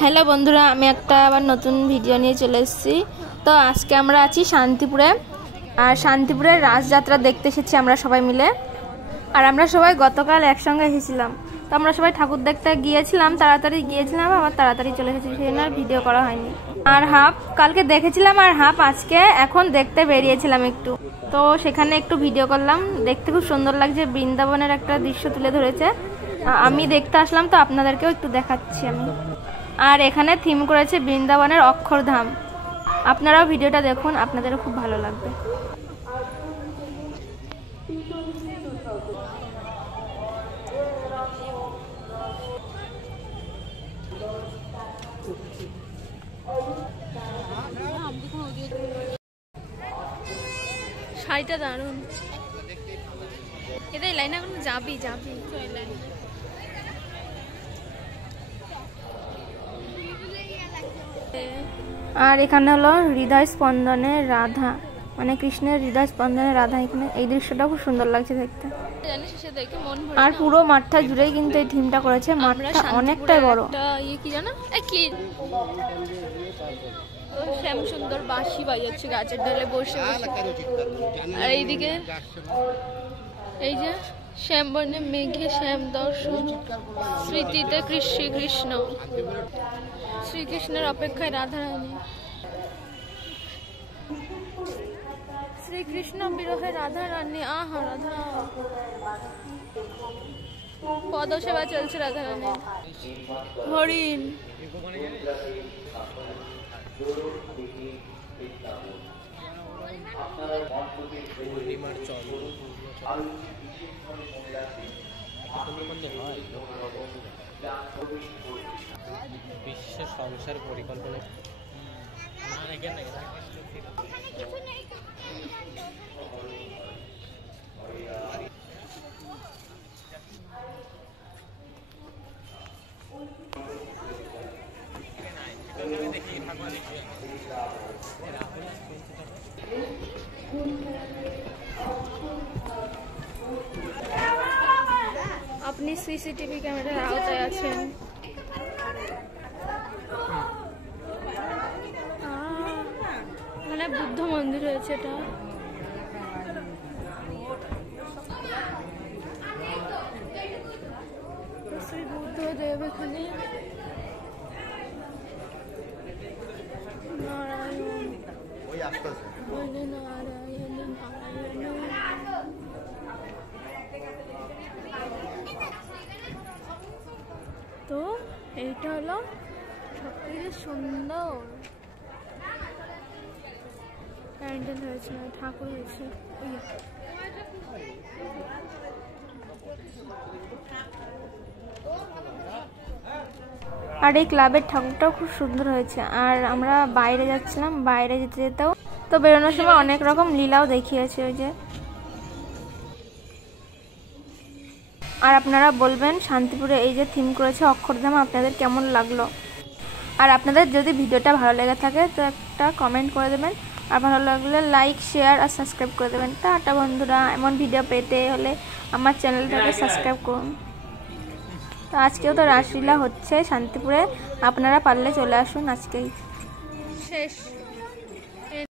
Hello বন্ধুরা, আমি একটা আবার নতুন ভিডিও নিয়ে চলে এসেছি। তো আজকে আমরা আছি শান্তিপুরে, আর শান্তিপুরের রাসযাত্রা দেখতে এসেছি আমরা সবাই মিলে। আর আমরা সবাই গতকাল একসঙ্গে এসেছিলাম। তো আমরা সবাই ঠাকুর দেখতে গিয়েছিলাম, তাড়াতাড়ি গিয়েছিলাম, আবার তাড়াতাড়ি চলে এসেছি, সেই জন্য আর ভিডিও করা হয়নি। আর হাফ কালকে দেখেছিলাম, আর হাফ আজকে এখন দেখতে বেরিয়েছিলাম একটু। তো সেখানে একটু ভিডিও করলাম, দেখতে খুব সুন্দর লাগছে, বৃন্দাবনের একটা দৃশ্য তুলে ধরেছে। আমি দেখতে আসলাম, তো আপনাদেরকেও একটু দেখাচ্ছি আমি। আর এখানে থিম করেছে বৃন্দাবনের অক্ষরধাম। আপনারাও ভিডিওটা দেখুন, আপনাদেরও খুব ভালো লাগবে। শাড়িটা দারুন, এদের লাইনে এখন যাবি। আর এখানে হলো হৃদয় স্পন্দনের রাধা, মানে কৃষ্ণের হৃদয় স্পন্দনের রাধা। এখানে এই দৃশ্যটা খুব সুন্দর লাগছে দেখতে। আর পুরো মাঠটা জুড়েই কিন্তু এই থিমটা করেছে। মাঠটা অনেকটাই বড়। কি জানো কি শ্যাম সুন্দর বাঁশি বাজাচ্ছে গাছের ডালে বসে। আর এইদিকে এই যে শ্যাম বর্ণে মেঘে শ্যাম দর্শন, স্মৃতিতে শ্রীকৃষ্ণ, শ্রীকৃষ্ণের অপেক্ষায় রাধারানী, শ্রীকৃষ্ণ বিরহে রাধারানী, আহা রাধা। পদসেবা চলছে রাধারানী। হরিণ, বিশ্ব সংসার পরিকল্পনা আপনি সিসিটিভি ক্যামেরার আওতায় আছেন। মানে বুদ্ধ মন্দির হয়েছে এটা। শ্রী বুদ্ধদেব এখানে। নারায়ণ নারায়ণ নারায়ণ। তো এইটা হলো সবথেকে সুন্দর প্যান্ডেল হয়েছে, ঠাকুর হয়েছে। আর এই ক্লাবের ঠাকুরটাও খুব সুন্দর হয়েছে। আর আমরা বাইরে যাচ্ছিলাম, বাইরে যেতে যেতেও তো বেরোনোর সময় অনেক রকম লীলাও দেখিয়েছে ওই যে। আর আপনারা বলবেন শান্তিপুরে এই যে থিম করেছে অক্ষরধাম, আপনাদের কেমন লাগলো। আর আপনাদের যদি ভিডিওটা ভালো লেগে থাকে তো একটা কমেন্ট করে দেবেন, আর ভালো লাগলে লাইক, শেয়ার আর সাবস্ক্রাইব করে দেবেন। টাটা বন্ধুরা, এমন ভিডিও পেতে হলে আমার চ্যানেলটাকে সাবস্ক্রাইব করুন। তো আজকেও তো রাসলীলা হচ্ছে শান্তিপুরে, আপনারা পারলে চলে আসুন, আজকেই শেষ।